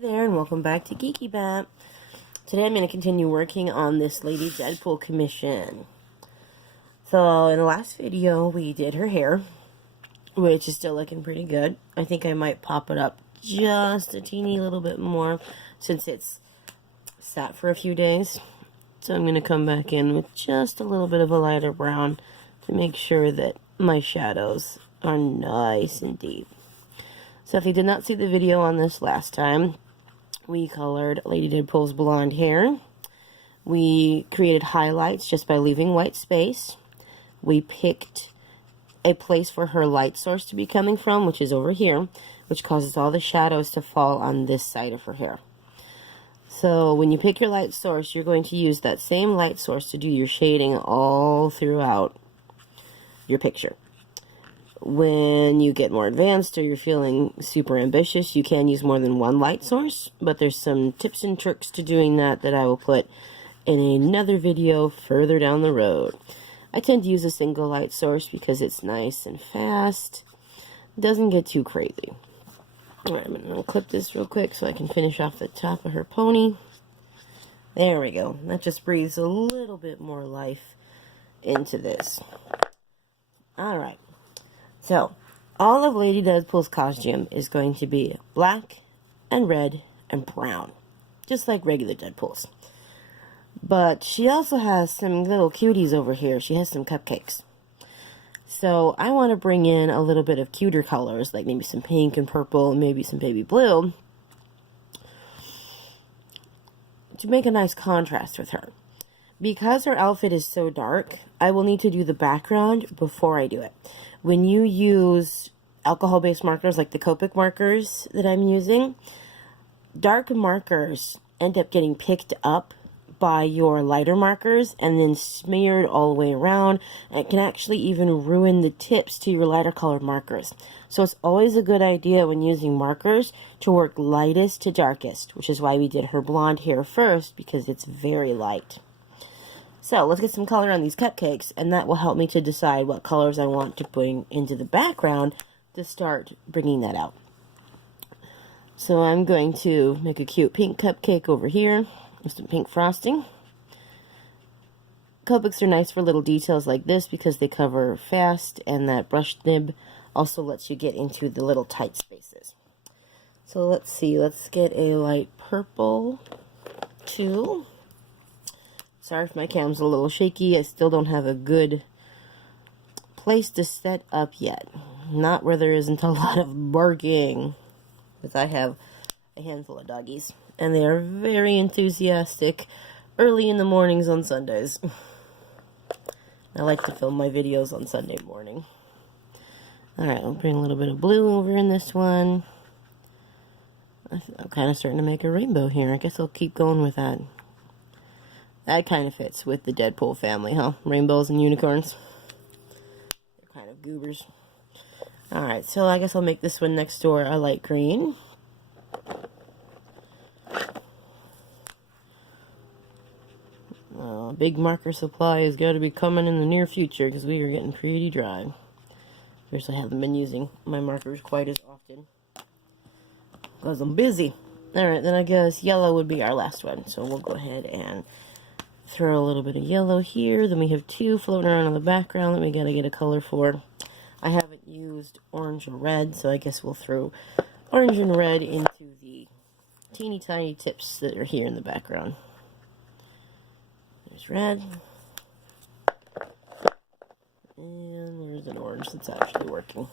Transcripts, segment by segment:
Hi there, and welcome back to Geeky Bat. Today I'm going to continue working on this Lady Deadpool commission. So in the last video we did her hair, which is still looking pretty good. I think I might pop it up just a teeny little bit more since it's sat for a few days. So I'm going to come back in with just a little bit of a lighter brown to make sure that my shadows are nice and deep. So if you did not see the video on this last time, we colored Lady Deadpool's blonde hair. We created highlights just by leaving white space. We picked a place for her light source to be coming from, which is over here, which causes all the shadows to fall on this side of her hair. So when you pick your light source, you're going to use that same light source to do your shading all throughout your picture. When you get more advanced or you're feeling super ambitious, you can use more than one light source, but there's some tips and tricks to doing that I will put in another video further down the road. I tend to use a single light source because it's nice and fast. It doesn't get too crazy. Alright, I'm going to clip this real quick so I can finish off the top of her pony. There we go. That just breathes a little bit more life into this. Alright. So, all of Lady Deadpool's costume is going to be black and red and brown, just like regular Deadpool's. But she also has some little cuties over here. She has some cupcakes. So, I want to bring in a little bit of cuter colors, like maybe some pink and purple and maybe some baby blue, to make a nice contrast with her. Because her outfit is so dark, I will need to do the background before I do it. When you use alcohol-based markers like the Copic markers that I'm using, dark markers end up getting picked up by your lighter markers and then smeared all the way around. And it can actually even ruin the tips to your lighter colored markers. So it's always a good idea when using markers to work lightest to darkest, which is why we did her blonde hair first, because it's very light. So, let's get some color on these cupcakes, and that will help me to decide what colors I want to bring into the background to start bringing that out. So, I'm going to make a cute pink cupcake over here with some pink frosting. Copics are nice for little details like this because they cover fast, and that brush nib also lets you get into the little tight spaces. So, let's see. Let's get a light purple, too. Sorry if my cam's a little shaky. I still don't have a good place to set up yet. Not where there isn't a lot of barking. Because I have a handful of doggies. And they are very enthusiastic early in the mornings on Sundays. I like to film my videos on Sunday morning. Alright, I'll bring a little bit of blue over in this one. I'm kind of starting to make a rainbow here. I guess I'll keep going with that. That kind of fits with the Deadpool family, huh? Rainbows and unicorns. They're kind of goobers. Alright, so I guess I'll make this one next door a light green. Big marker supply has got to be coming in the near future because we are getting pretty dry. Of I haven't been using my markers quite as often because I'm busy. Alright, then I guess yellow would be our last one. So we'll go ahead and throw a little bit of yellow here. Then we have two floating around in the background that we gotta get a color for. I haven't used orange or red, so I guess we'll throw orange and red into the teeny tiny tips that are here in the background. There's red. And where's an orange that's actually working?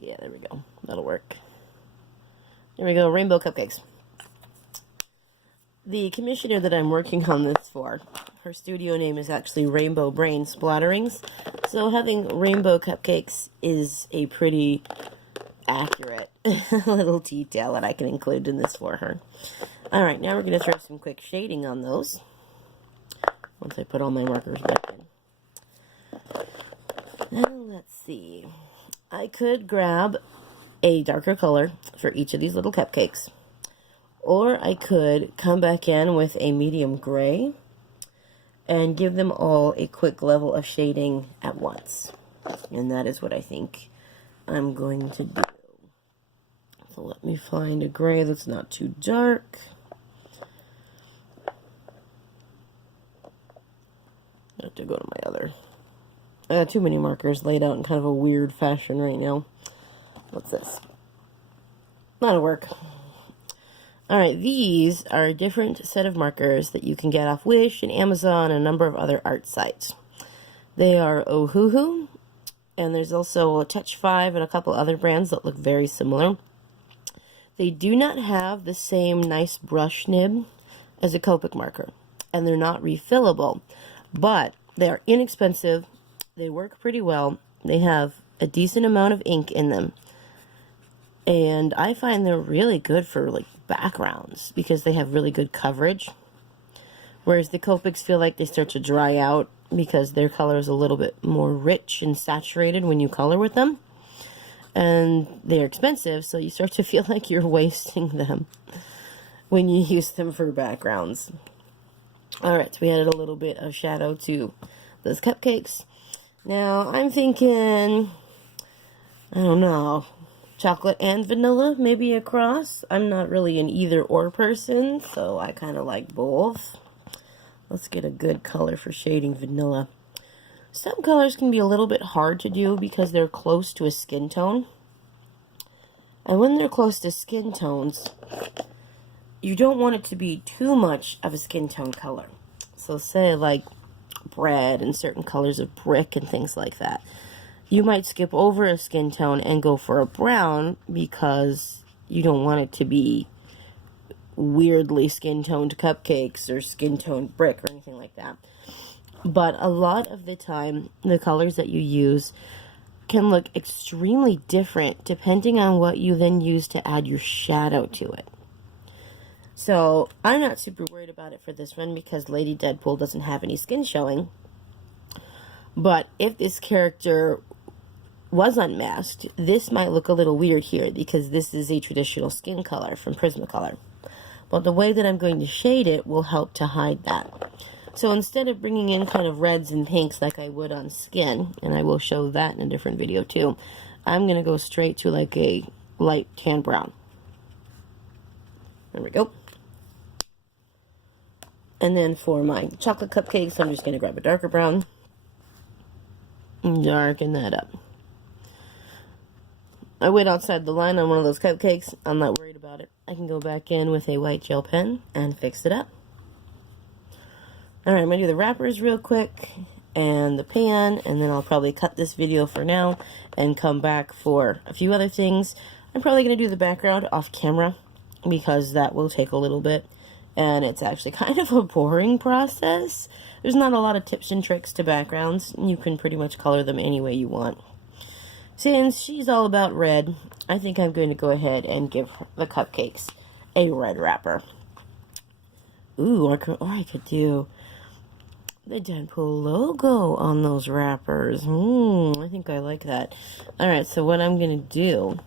Yeah, there we go. That'll work. There we go, rainbow cupcakes. The commissioner that I'm working on this for, her studio name is actually Rainbow Brain Splatterings. So having rainbow cupcakes is a pretty accurate little detail that I can include in this for her. Alright, now we're going to throw some quick shading on those. Once I put all my markers back in. Now let's see. I could grab a darker color for each of these little cupcakes. Or I could come back in with a medium gray and give them all a quick level of shading at once. And that is what I think I'm going to do. So let me find a gray that's not too dark. I have to go to my other. I got too many markers laid out in kind of a weird fashion right now. What's this? That'll work. Alright, these are a different set of markers that you can get off Wish and Amazon and a number of other art sites. They are Ohuhu, and there's also a Touchfive and a couple other brands that look very similar. They do not have the same nice brush nib as a Copic marker, and they're not refillable, but they are inexpensive, they work pretty well, they have a decent amount of ink in them, and I find they're really good for like backgrounds because they have really good coverage, whereas the Copics feel like they start to dry out because their color is a little bit more rich and saturated when you color with them. And they're expensive, so you start to feel like you're wasting them when you use them for backgrounds. Alright, so we added a little bit of shadow to those cupcakes. Now, I'm thinking, I don't know, chocolate and vanilla, maybe a cross. I'm not really an either or person, so I kind of like both. Let's get a good color for shading vanilla. Some colors can be a little bit hard to do because they're close to a skin tone. And when they're close to skin tones, you don't want it to be too much of a skin tone color. So say like bread and certain colors of brick and things like that. You might skip over a skin tone and go for a brown because you don't want it to be weirdly skin-toned cupcakes or skin-toned brick or anything like that. But a lot of the time, the colors that you use can look extremely different depending on what you then use to add your shadow to it. So, I'm not super worried about it for this one because Lady Deadpool doesn't have any skin showing. But if this character was unmasked, this might look a little weird here because this is a traditional skin color from Prismacolor. But the way that I'm going to shade it will help to hide that. So instead of bringing in kind of reds and pinks like I would on skin, and I will show that in a different video too, I'm going to go straight to like a light tan brown. There we go. And then for my chocolate cupcakes, I'm just going to grab a darker brown and darken that up. I went outside the line on one of those cupcakes. I'm not worried about it. I can go back in with a white gel pen and fix it up. Alright, I'm going to do the wrappers real quick and the pan, and then I'll probably cut this video for now and come back for a few other things. I'm probably going to do the background off camera because that will take a little bit, and it's actually kind of a boring process. There's not a lot of tips and tricks to backgrounds. You can pretty much color them any way you want. Since she's all about red, I think I'm going to go ahead and give the cupcakes a red wrapper. Ooh, or I could do the Deadpool logo on those wrappers. I think I like that. Alright, so what I'm going to do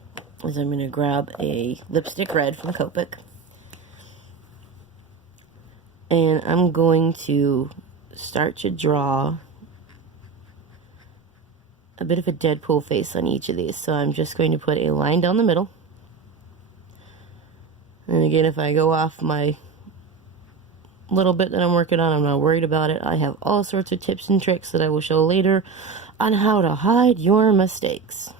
is I'm going to grab a lipstick red from Copic. And I'm going to start to draw a bit of a Deadpool face on each of these. So I'm just going to put a line down the middle. And again, if I go off my little bit that I'm working on, I'm not worried about it. I have all sorts of tips and tricks that I will show later on how to hide your mistakes.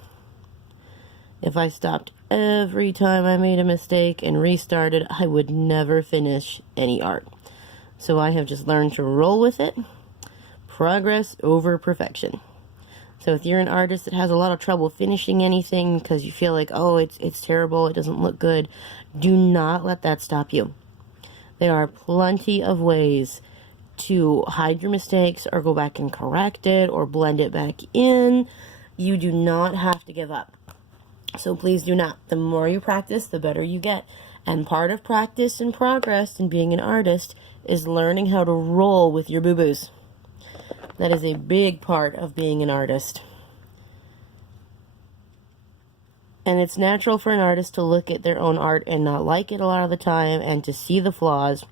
If I stopped every time I made a mistake and restarted, I would never finish any art. So I have just learned to roll with it. Progress over perfection. So if you're an artist that has a lot of trouble finishing anything because you feel like, oh, it's terrible, it doesn't look good, do not let that stop you. There are plenty of ways to hide your mistakes or go back and correct it or blend it back in. You do not have to give up. So please do not. The more you practice, the better you get. And part of practice and progress in being an artist is learning how to roll with your boo-boos. That is a big part of being an artist. And it's natural for an artist to look at their own art and not like it a lot of the time and to see the flaws.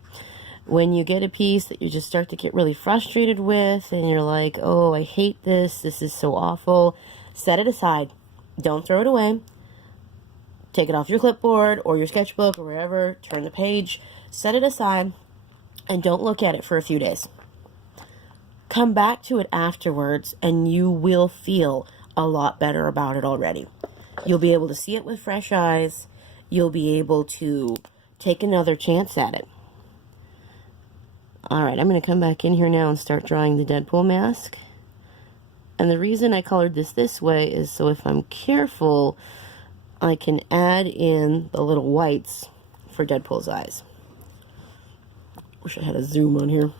When you get a piece that you just start to get really frustrated with and you're like, oh, I hate this is so awful, set it aside. Don't throw it away. take it off your clipboard or your sketchbook or wherever, turn the page, set it aside, and don't look at it for a few days. Come back to it afterwards, and you will feel a lot better about it already. You'll be able to see it with fresh eyes. You'll be able to take another chance at it. Alright, I'm going to come back in here now and start drawing the Deadpool mask. And the reason I colored this way is so if I'm careful, I can add in the little whites for Deadpool's eyes. Wish I had a zoom on here.